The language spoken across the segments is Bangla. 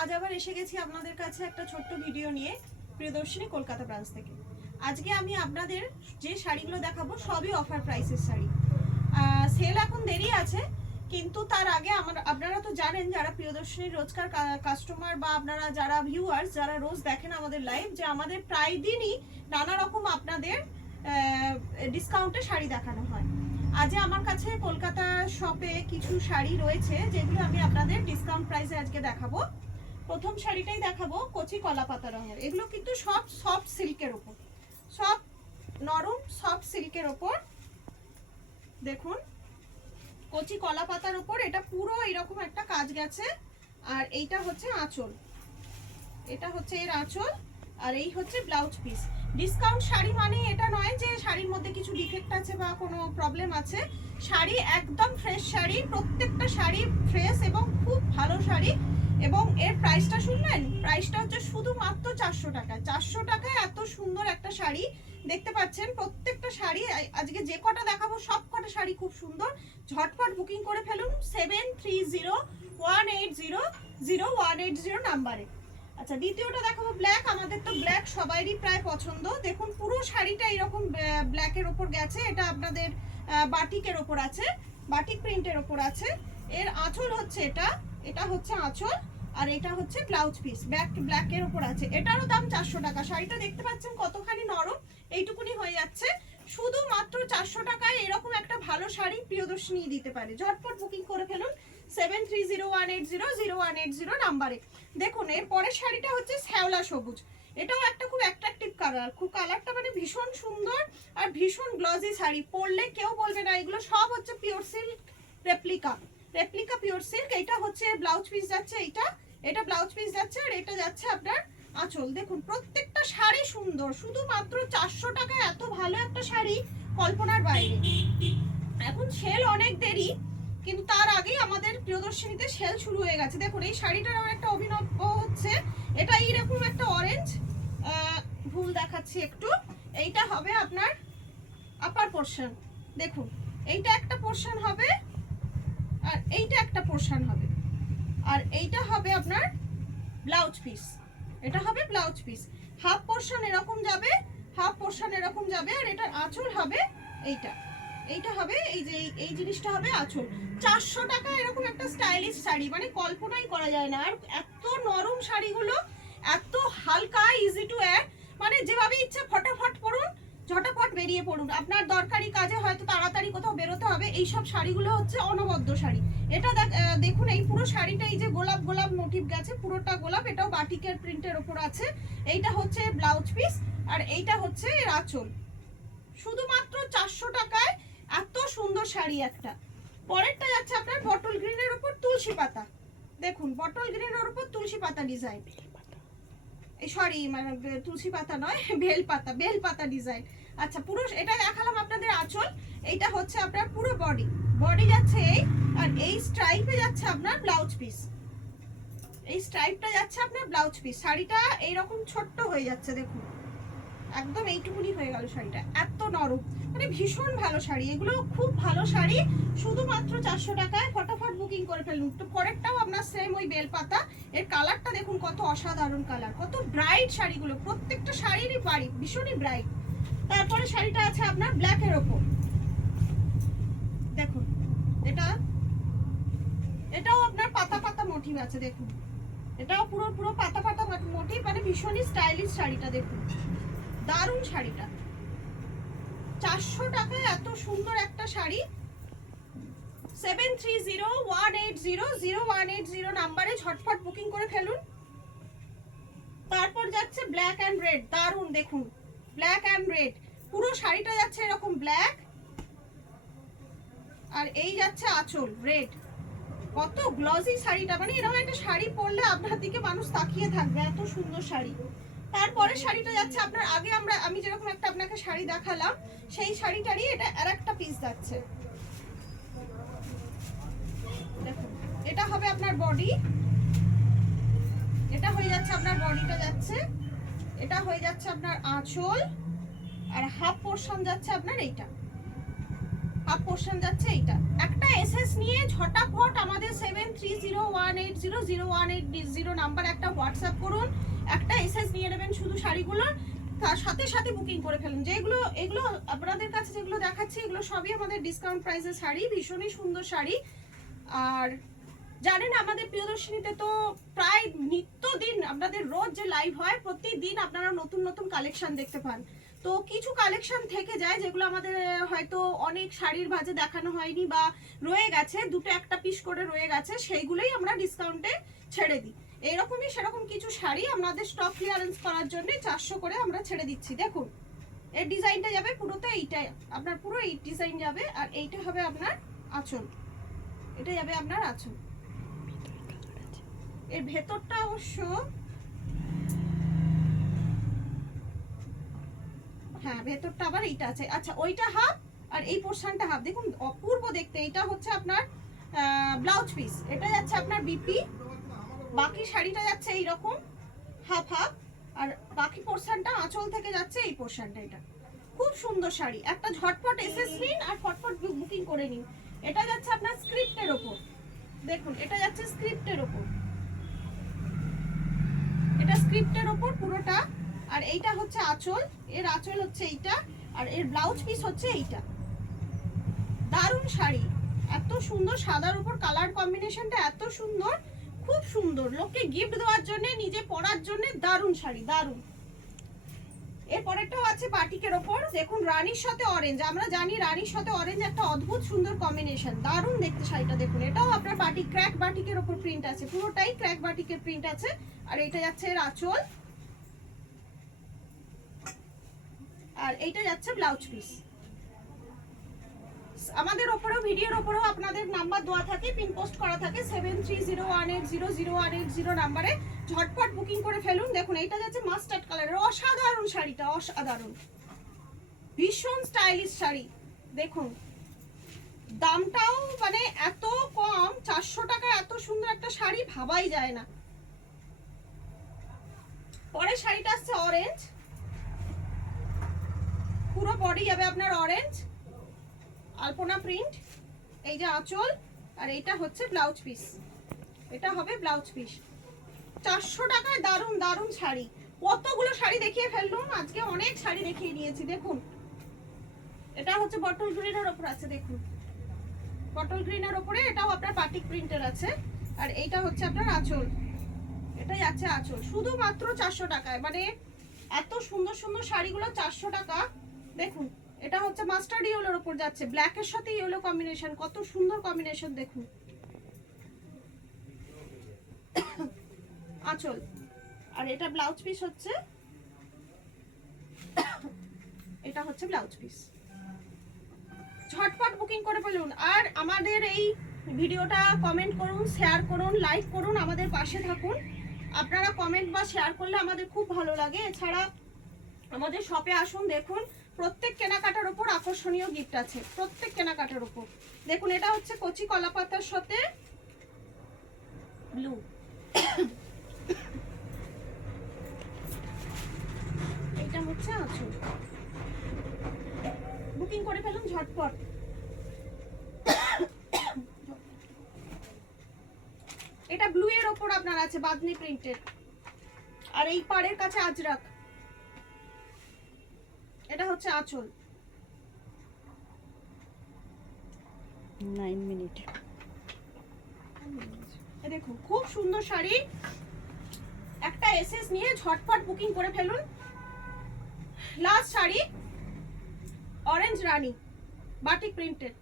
আজ আবার এসে গেছি আপনাদের কাছে একটা ছোট্ট ভিডিও নিয়ে প্রিয়দর্শিনী কলকাতা ব্রাঞ্চ থেকে। আজকে আমি আপনাদের যে শাড়িগুলো দেখাবো সবই অফার প্রাইসের শাড়ি। সেল এখন দেরি আছে, কিন্তু তার আগে আপনারা তো জানেন, যারা প্রিয়দর্শিনীর রোজকার কাস্টমার বা আপনারা যারা ভিউয়ার্স যারা রোজ দেখেন আমাদের লাইভ, যে আমাদের প্রায় দিনই নানা রকম আপনাদের ডিসকাউন্টে শাড়ি দেখানো হয়। আজ আমার কাছে কলকাতা শপে কিছু শাড়ি রয়েছে যেগুলো আমি আপনাদের ডিসকাউন্ট প্রাইসে আজকে দেখাবো। প্রথম শাড়িটাই দেখাবো কচি কলা পাতা রঙের। এগুলো কিন্তু সব সফট সিল্কের ওপর, সব নরম সফট সিল্কের ওপর। দেখুন কচি কলা পাতার ওপর এটা পুরো এরকম একটা কাজ গেছে। আর এইটা হচ্ছে আঁচল, এটা হচ্ছে এর আঁচল, আর এই হচ্ছে ব্লাউজ পিস। ডিসকাউন্ট শাড়ি মানে এটা নয় যে শাড়ির মধ্যে কিছু ডিফেক্ট আছে বা কোনো প্রবলেম আছে। শাড়ি একদম ফ্রেশ শাড়ি, প্রত্যেকটা শাড়ি ফ্রেশ এবং খুব ভালো শাড়ি। এবং এর প্রাইসটা শুনবেন, প্রাইসটা হচ্ছে শুধুমাত্র 400 টাকা। 400 টাকায় এত সুন্দর একটা শাড়ি দেখতে পাচ্ছেন। প্রত্যেকটা শাড়ি আজকে যে কটা দেখাবো সব কটা শাড়ি খুব সুন্দর। ঝটপট বুকিং করে ফেলুন 7301800180 নাম্বারে। আচ্ছা, দ্বিতীয়টা দেখাবো ব্ল্যাক। আমাদের তো ব্ল্যাক সবারই প্রায় পছন্দ। দেখুন পুরো শাড়িটা এরকম ব্ল্যাকের ওপর গেছে। এটা আপনাদের বাটিকের ওপর আছে, বাটিক প্রিন্টের ওপর আছে। এর আঁচল হচ্ছে এটা, এটা হচ্ছে আঁচল, আর এটা হচ্ছে ব্লাউজ পিস ব্ল্যাকের ওপর আছে। এটারও দাম 400 টাকা। শাড়িটা দেখতে পাচ্ছেন কতখানি নরম, এইটুকুনি হয়ে যাচ্ছে। শুধুমাত্র 400 টাকায় এরকম একটা ভালো শাড়ি প্রিয়দর্শিনী দিতে পারে। ঝটপট বুকিং করে ফেলুন 7301800180 নাম্বারে। দেখুন এর পরের শাড়িটা হচ্ছে শ্যাওলা সবুজ। এটাও একটা খুব অ্যাট্রাকটিভ কালার, খুব কালারটা মানে ভীষণ সুন্দর আর ভীষণ গ্লজি শাড়ি। পরলে কেউ বলবে না। এগুলো সব হচ্ছে pure silk replica pure silk. এটা হচ্ছে ব্লাউজ পিস যাচ্ছে, এটা ব্লাউজ পিস যাচ্ছে, আর এটা যাচ্ছে আপনার আঁচল। দেখুন প্রত্যেকটা শাড়ি সুন্দর। শুধুমাত্র 400 টাকায় এত ভালো একটা শাড়ি কল্পনার বাইরে। এখন সেল অনেক দেরি, কিন্তু তার আগেই আমাদের প্রিয়দর্শিনীতে সেল শুরু হয়ে গেছে। দেখুন এই শাড়িটার আমার একটা অভিনব হচ্ছে, এটা এইরকম একটা অরেঞ্জ, ভুল দেখাচ্ছি একটু। এইটা হবে আপনার আপার পোর্শন। দেখুন এইটা একটা পোর্শন হবে, আর এইটা একটা পোর্শন হবে, আর এইটা হবে আপনার ব্লাউজ পিস। এটা হবে ব্লাউজ পিস। হাফ পোর্শন এরকম যাবে, হাফ পোর্শন এরকম যাবে, আর এটার আঁচল হবে এইটা হবে এই যে এই জিনিসটা হবে আঁচল। 400 টাকা এরকম একটা স্টাইলিশ শাড়ি মানে কল্পনাই করা যায় না। আর এত নরম শাড়িগুলো, এত হালকা, ইজি টু ওয়্যার, মানে যেভাবে ইচ্ছা ফটাফট পরুন, ঝটাফট বেরিয়ে পড়ুন। আপনার দরকারি কাজে হয়তো তাড়াতাড়ি কোথাও বেরোতে হবে, এই সব শাড়িগুলো হচ্ছে অনবদ্য শাড়ি। এটা দেখুন এই পুরো শাড়িটা এই যে গোলাপ গোলাপ মোটিভ গেছে, পুরোটা গোলাপ। এটাও বাটিকের প্রিন্টের ওপর আছে। এইটা হচ্ছে ব্লাউজ পিস, আর এইটা হচ্ছে এর আঁচল। শুধুমাত্র 400 টাকায় এত সুন্দর শাড়ি একটা। পরেরটা যাচ্ছে আপনার বটল গ্রিনের উপর তুলসী পাতা। দেখুন বটল গ্রিনের উপর তুলসী পাতা ডিজাইন, সরি মানে তুলসী পাতা নয়, বেল পাতা ডিজাইন। আচ্ছা, পুরো এটা দেখালাম আপনাদের আঁচল। এইটা হচ্ছে আপনার পুরো বডি যাচ্ছে এই, আর এই স্ট্রাইপে যাচ্ছে আপনার ব্লাউজ পিস। এই স্ট্রাইপটা যাচ্ছে আপনার ব্লাউজ পিস। শাড়িটা এইরকম ছোট্ট হয়ে যাচ্ছে, দেখুন একদম এইটুকুনি হয়ে গেল শাড়িটা। এত নরম, মানে ভীষণ ভালো শাড়ি। এগুলো খুব ভালো শাড়ি, শুধুমাত্র 400 টাকায়। ফটাফট বুকিং করে ফেলুন। তো পরেরটাও আপনার সেম ওই বেলপাতা। এর কালারটা দেখুন কত অসাধারণ কালার, কত ব্রাইট শাড়িগুলো। প্রত্যেকটা শাড়িরই বাড়ি ভীষণই ব্রাইট। তারপরে শাড়িটা আছে আপনার ব্ল্যাকের ওপর। দেখুন এটাও আপনার পাতা পাতা মোটিভ আছে। দেখুন এটাও পুরো পাতা পাতা মোটিভ, মানে ভীষণই স্টাইলিশ শাড়িটা। দেখুন দারুণ শাড়িটা। 400 টাকায় এত সুন্দর একটা শাড়ি। 7301800180 নাম্বারে ঝটপট বুকিং করে ফেলুন। তারপর যাচ্ছে ব্ল্যাক অ্যান্ড রেড। দারুণ, দেখুন ব্ল্যাক অ্যান্ড রেড। পুরো শাড়িটা যাচ্ছে এরকম ব্ল্যাক, আর এই যাচ্ছে আঁচল রেড। কত গ্লজি শাড়িটা, মানে এরকম একটা শাড়ি পরলে আপনার দিকে মানুষ তাকিয়ে থাকবে, এত সুন্দর শাড়ি। তারপরে শাড়িটা যাচ্ছে আপনার আমি যেরকম একটা আপনাকে শাড়ি দেখালাম, সেই শাড়িটারই এটা আরেকটা পিস যাচ্ছে। দেখুন এটা হবে আপনার বডি, এটা হয়ে যাচ্ছে আপনার বডিটা যাচ্ছে, এটা হয়ে যাচ্ছে আপনার আঁচল, আর হাফ পোর্শন যাচ্ছে আপনার এইটা। হাফ পোর্শন যাচ্ছে এইটা। একটা এসএস নিয়ে ঝটাফট আমাদের 7301800180 নাম্বার একটা হোয়াটসঅ্যাপ করুন, একটা এসএস নিয়ে নেবেন শুধু শাড়িগুলোর, তার সাথে সাথে বুকিং করে ফেলুন। যেগুলো এগুলো আপনাদের কাছে যেগুলো দেখাচ্ছি এগুলো সবই আমাদের ডিসকাউন্ট প্রাইসের শাড়ি, ভীষণই সুন্দর শাড়ি। আর জানেন আমাদের প্রিয়দর্শিনীতে তো প্রায় নিত্যদিন আপনাদের রোজ যে লাইভ হয় প্রতিদিন আপনারা নতুন নতুন কালেকশন দেখতে পান। তো কিছু কালেকশন থেকে যায় যেগুলো আমাদের হয়তো অনেক শাড়ির ভাজে দেখানো হয়নি বা রয়ে গেছে, দুটো একটা পিস করে রয়ে গেছে, সেইগুলোই আমরা ডিসকাউন্টে ছেড়ে দিই। এইরকমই সেরকম কিছু শাড়ি আমাদের স্টক ক্লিয়ারেন্স করার জন্য 400 করে আমরা ছেড়ে দিচ্ছি। দেখুন এর ডিজাইনটা যাবে পুরোতে, এইটাই আপনার পুরো এই ডিজাইন যাবে, আর এইটা হবে আপনার আঁচল, এটা যাবে আপনার আঁচল। এর ভেতরটা অবশ্য হ্যাঁ ভেতরটা আবার এইটা আছে। আচ্ছা ওইটা হাফ আর এই পোর্শনটা হাফ, দেখুন অপূর্ব দেখতে। এটা হচ্ছে আপনার ব্লাউজ পিস, এটা যাচ্ছে আপনার বিপি, বাকি শাড়িটা যাচ্ছে এইরকম হাফ হাফ, আর বাকি পোর্শনটা আঁচল থেকে যাচ্ছে এই পোর্শনটা। এটা খুব সুন্দর শাড়ি, একটা ঝটপট এসএস নিন আর ফটফট বুকিং করে নিন। এটা যাচ্ছে আপনার স্ক্রিপ্টের ওপর, দেখুন এটা যাচ্ছে স্ক্রিপ্টের ওপর, এটা স্ক্রিপ্টের ওপর পুরোটা। আর এইটা হচ্ছে আঁচল, এর আঁচল হচ্ছে এইটা, আর এর ব্লাউজ পিস হচ্ছে এইটা। দারুণ শাড়ি, এত সুন্দর সাদার উপর কালার কম্বিনেশনটা এত সুন্দর, খুব সুন্দর, লোককে গিফট দেওয়ার জন্য, নিজে পরার জন্য দারুণ শাড়ি, দারুণ। এরপরেরটাও আছে বাটিকের ওপর, দেখুন রানীর সাথে অরেঞ্জ, আমরা জানি রানীর সাথে অরেঞ্জ একটা অদ্ভুত সুন্দর কম্বিনেশন, দারুণ দেখতে শাড়িটা। দেখুন এটাও আপনার বাটিক, ক্র্যাক বাটিকের ওপর প্রিন্ট আছে, পুরোটাই ক্র্যাক বাটিকের প্রিন্ট আছে। আর এইটা যাচ্ছে এর আঁচল, আর এইটা যাচ্ছে ব্লাউজ পিস। আমাদের ওপরেও ভিডিওর ওপরেও আপনাদের নাম্বার দেওয়া থাকে, পিন পোস্ট করা থাকে 7301800180 নাম্বারে, ঝটপট বুকিং করে ফেলুন। দেখুন এইটা যাচ্ছে মাস্টার্ড কালারের, অসাধারণ শাড়িটা, অসাধারণ, ভীষণ স্টাইলিশ শাড়ি। দেখুন দামটাও মানে এত কম, 400 টাকা এত সুন্দর একটা শাড়ি ভাবাই যায় না। পরের শাড়িটা আসছে অরেঞ্জ, পুরো বডি যাবে আপনার অরেঞ্জ, আলপনা প্রিন্ট, এই যে আঁচল, আর এইটা হচ্ছে ব্লাউজ পিস, এটা হবে ব্লাউজ পিস। 400 টাকায় দারুণ দারুণ শাড়ি। কতগুলো শাড়ি দেখিয়ে ফেললুম আজকে, অনেক শাড়ি দেখিয়ে নিয়েছি। দেখুন এটা হচ্ছে বটল গ্রিনের ওপর আছে, দেখুন বটল গ্রিনের ওপরে, এটাও আপনার বাটিক প্রিন্টের আছে। আর এইটা হচ্ছে আপনার আঁচল, এটাই আছে আঁচল, শুধুমাত্র 400 টাকায়। মানে এত সুন্দর সুন্দর শাড়িগুলো 400 টাকা। দেখুন এটা হচ্ছে মাস্টার্ড ইয়েলোর উপর যাচ্ছে, ব্ল্যাকের সাথে ইয়েলো কম্বিনেশন, কত সুন্দর কম্বিনেশন দেখুন। আঁচল, আর এটা ব্লাউজ পিস হচ্ছে, এটা হচ্ছে ব্লাউজ পিস। ঝটপট বুকিং করে ফেলুন, আর আমাদের এই ভিডিওটা কমেন্ট করুন, শেয়ার করুন, লাইক করুন, আমাদের পাশে থাকুন। আপনারা কমেন্ট বা শেয়ার করলে আমাদের খুব ভালো লাগে। এছাড়া আমাদের শপে আসুন, দেখুন প্রত্যেক কেনাকাটার উপর আকর্ষণীয় গিফট আছে, প্রত্যেক কেনাকাটার উপর। দেখুন এটা হচ্ছে কচি কলা পাতার সাথে ব্লু, এটা হচ্ছে আঁচল। বুকিং করে ফেলুন ঝটপট। এটা ব্লু এর ওপর আপনার আছে বাদনি প্রিন্টের, আর এই পাড়ের কাছে আজরাক, এটা হচ্ছে আঁচল। 9 মিনিট। দেখুন খুব সুন্দর শাড়ি, একটা এসএস নিয়ে ঝটপট বুকিং করে ফেলুন। লাস্ট শাড়ি অরেঞ্জ রানী বাটিক প্রিন্টের,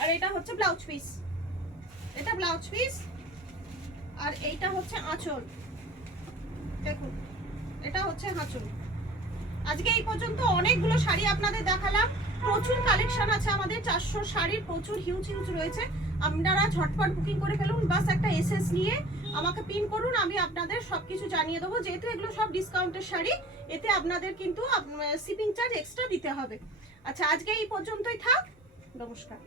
আর এটা হচ্ছে ব্লাউজ পিস, এটা ব্লাউজ পিস, আর এইটা হচ্ছে আঁচল। দেখুন এটা হচ্ছে আঁচল। আজকে এই পর্যন্ত অনেকগুলো শাড়ি আপনাদের দেখালাম, প্রচুর কালেকশন আছে আমাদের, 400 শাড়ির প্রচুর হিউজ হিউজ রয়েছে। আপনারা ঝটপট বুকিং করে ফেলুন, বাস একটা এসএস নিয়ে আমাকে পিন করুন, আমি আপনাদের সবকিছু জানিয়ে দেবো। যেহেতু এগুলো সব ডিসকাউন্টের শাড়ি, এতে আপনাদের কিন্তু শিপিং চার্জ এক্সট্রা দিতে হবে। আচ্ছা আজকে এই পর্যন্তই থাক, নমস্কার।